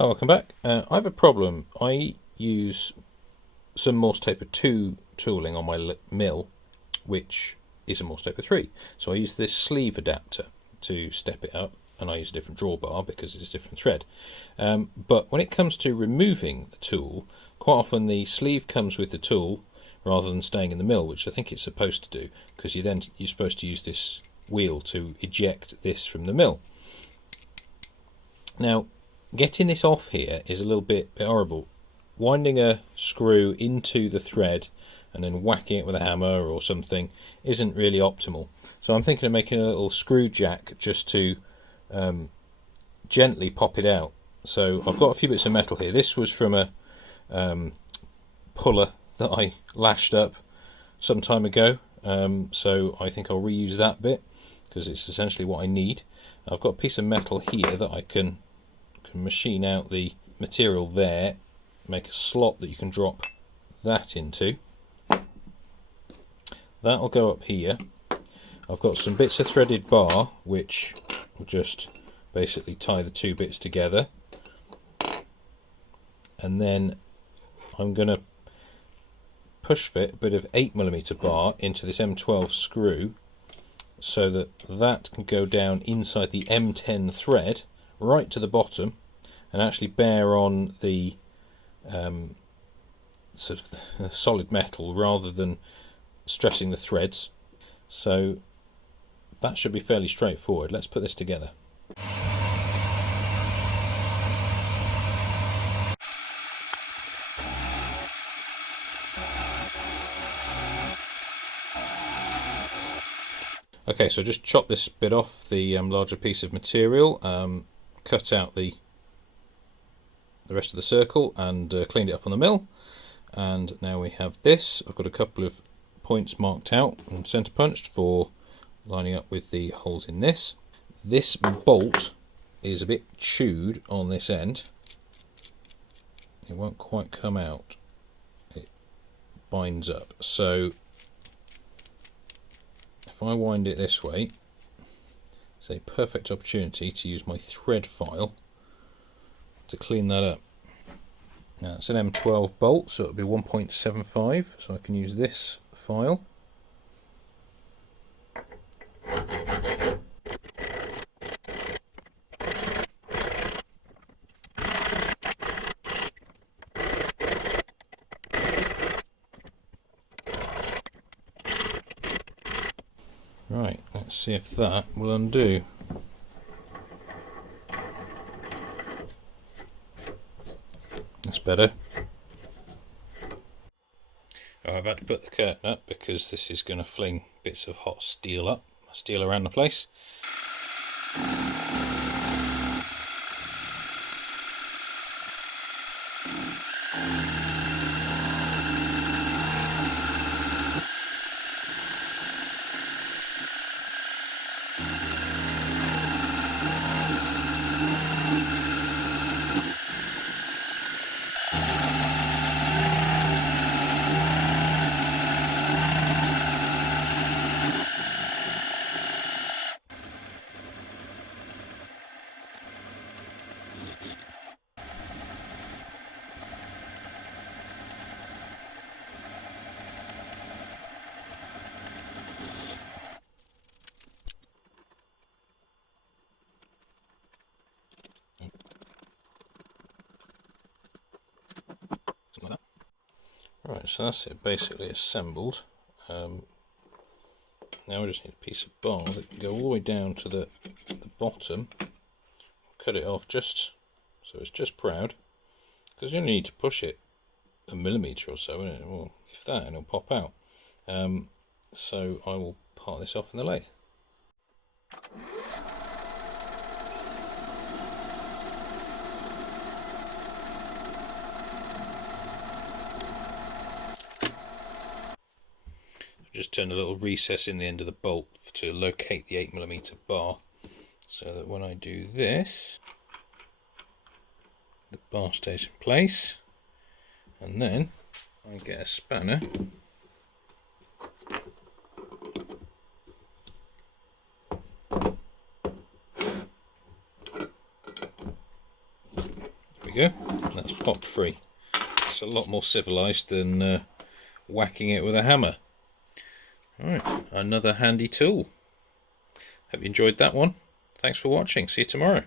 Hi, welcome back. I have a problem. I use some Morse Taper 2 tooling on my mill, which is a Morse Taper 3. So I use this sleeve adapter to step it up, and I use a different drawbar because it's a different thread. But when it comes to removing the tool, quite often the sleeve comes with the tool rather than staying in the mill, which I think it's supposed to do, because you're supposed to use this wheel to eject this from the mill. Now, getting this off here is a little bit horrible. Winding a screw into the thread and then whacking it with a hammer or something isn't really optimal. So I'm thinking of making a little screw jack just to gently pop it out. So I've got a few bits of metal here. This was from a puller that I lashed up some time ago. So I think I'll reuse that bit because it's essentially what I need. I've got a piece of metal here that I can machine out the material there, make a slot that you can drop that into. That'll go up here. I've got some bits of threaded bar which will just basically tie the two bits together, and then I'm going to push fit a bit of 8mm bar into this M12 screw so that that can go down inside the M10 thread right to the bottom and actually bear on the sort of solid metal rather than stressing the threads. So that should be fairly straightforward. Let's put this together. Okay, so just chop this bit off the larger piece of material, cut out the rest of the circle and cleaned it up on the mill. And now we have this. I've got a couple of points marked out and centre punched for lining up with the holes in this. This bolt is a bit chewed on this end. It won't quite come out. It binds up. So if I wind it this way, it's a perfect opportunity to use my thread file to clean that up. Now it's an M12 bolt, so it'll be 1.75, so I can use this file. Right, let's see if that will undo. That's better. I've had to put the curtain up because this is going to fling bits of hot steel around the place. Like that. Right, so that's it basically assembled. Now we just need a piece of bar that can go all the way down to the bottom. Cut it off just so it's just proud, because you only need to push it a millimetre or so, or if that, and it'll pop out. So I will part this off in the lathe. Just turn a little recess in the end of the bolt to locate the 8mm bar, so that when I do this, the bar stays in place, and then I get a spanner we go. That's popped free. It's a lot more civilised than whacking it with a hammer. Alright, another handy tool. Hope you enjoyed that one. Thanks for watching. See you tomorrow.